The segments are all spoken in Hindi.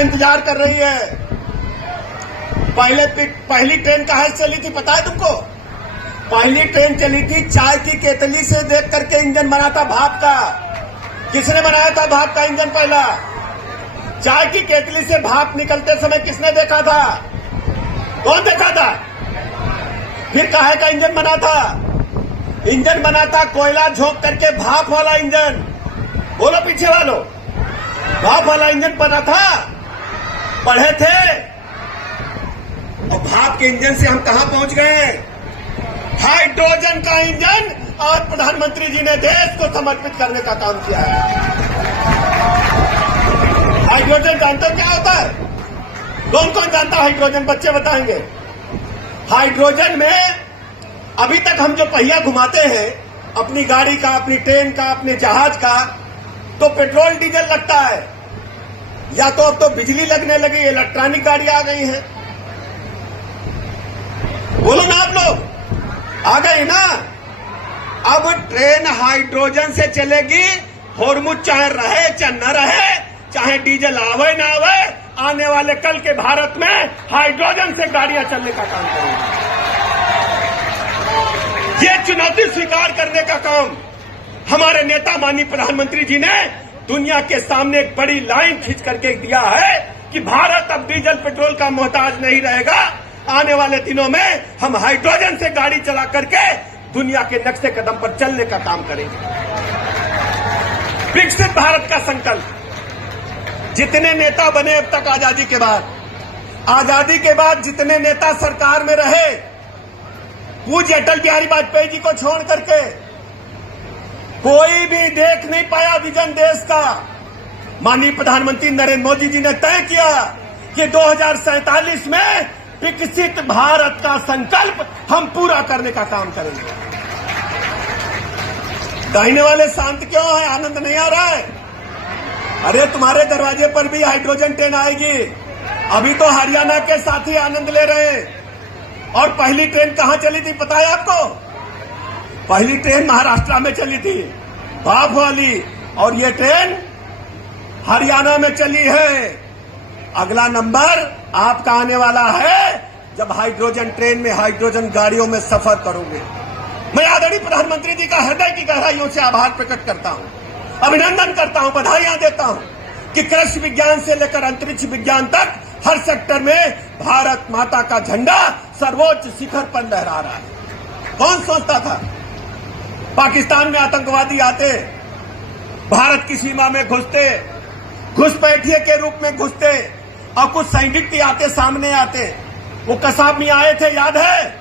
इंतजार कर रही है। पहली ट्रेन कहाँ से चली थी पता है तुमको? पहली ट्रेन चली थी चाय की केतली से देख करके इंजन बना था भाप का। किसने बनाया था भाप का इंजन? पहला चाय की केतली से भाप निकलते समय किसने देखा था? कौन देखा था? फिर काहे का इंजन बना था? इंजन बना था कोयला झोंक करके भाप वाला इंजन। बोलो पीछे वालों, भाप वाला इंजन बना था, पढ़े थे। और भाप के इंजन से हम कहां पहुंच गए? हाइड्रोजन का इंजन। आज प्रधानमंत्री जी ने देश को समर्पित करने का काम किया है। हाइड्रोजन जानते हो क्या होता है? कौन कौन जानता है हाइड्रोजन? बच्चे बताएंगे। हाइड्रोजन में अभी तक हम जो पहिया घुमाते हैं अपनी गाड़ी का, अपनी ट्रेन का, अपने जहाज का, तो पेट्रोल डीजल लगता है, या तो अब तो बिजली लगने लगी, इलेक्ट्रॉनिक गाड़ी आ गई है। बोलो ना आप लोग, आ गई ना? अब ट्रेन हाइड्रोजन से चलेगी। हॉर्मुज चाहे रहे चाहे न रहे, चाहे डीजल आवे ना आवे, आने वाले कल के भारत में हाइड्रोजन से गाड़ियां चलने का काम करेंगी। ये चुनौती स्वीकार करने का काम हमारे नेता माननीय प्रधानमंत्री जी ने दुनिया के सामने एक बड़ी लाइन खींच करके दिया है कि भारत अब डीजल पेट्रोल का मोहताज नहीं रहेगा। आने वाले दिनों में हम हाइड्रोजन से गाड़ी चला करके दुनिया के नक्शे कदम पर चलने का काम करेंगे। विकसित भारत का संकल्प। जितने नेता बने अब तक आजादी के बाद जितने नेता सरकार में रहे, पूज्य अटल बिहारी वाजपेयी जी को छोड़ करके कोई भी देख नहीं पाया विजन देश का। माननीय प्रधानमंत्री नरेंद्र मोदी जी ने तय किया कि 2047 में विकसित भारत का संकल्प हम पूरा करने का काम करेंगे। दाहिने वाले शांत क्यों है? आनंद नहीं आ रहा है? अरे तुम्हारे दरवाजे पर भी हाइड्रोजन ट्रेन आएगी। अभी तो हरियाणा के साथी आनंद ले रहे हैं। और पहली ट्रेन कहां चली थी पता है आपको? पहली ट्रेन महाराष्ट्र में चली थी, भाप वाली, और ये ट्रेन हरियाणा में चली है। अगला नंबर आपका आने वाला है जब हाइड्रोजन ट्रेन में, हाइड्रोजन गाड़ियों में सफर करोगे। मैं आदरणीय प्रधानमंत्री जी का हृदय की गहराइयों से आभार प्रकट करता हूं, अभिनंदन करता हूं, बधाइयां देता हूं कि कृषि विज्ञान से लेकर अंतरिक्ष विज्ञान तक हर सेक्टर में भारत माता का झंडा सर्वोच्च शिखर पर लहरा रहा है। कौन सोचता था पाकिस्तान में आतंकवादी आते, भारत की सीमा में घुसते, घुसपैठिए के रूप में घुसते, और कुछ सैनिक भी आते, सामने आते। वो कसाब में आए थे, याद है?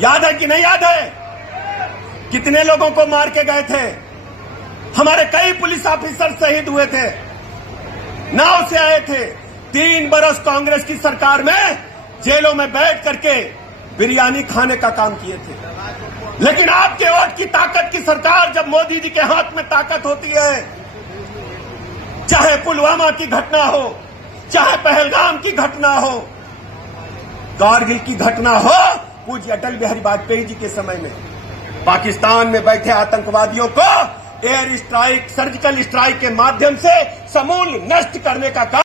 याद है कि नहीं याद है? कितने लोगों को मार के गए थे? हमारे कई पुलिस ऑफिसर शहीद हुए थे। नाव से आए थे। 3 बरस कांग्रेस की सरकार में जेलों में बैठ करके बिरयानी खाने का काम किए थे। लेकिन आपके वोट की ताकत की सरकार, जब मोदी जी के हाथ में ताकत होती है, चाहे पुलवामा की घटना हो, चाहे पहलगाम की घटना हो, कारगिल की घटना हो, पूज्य अटल बिहारी वाजपेयी जी के समय में पाकिस्तान में बैठे आतंकवादियों को एयर स्ट्राइक, सर्जिकल स्ट्राइक के माध्यम से समूल नष्ट करने का काम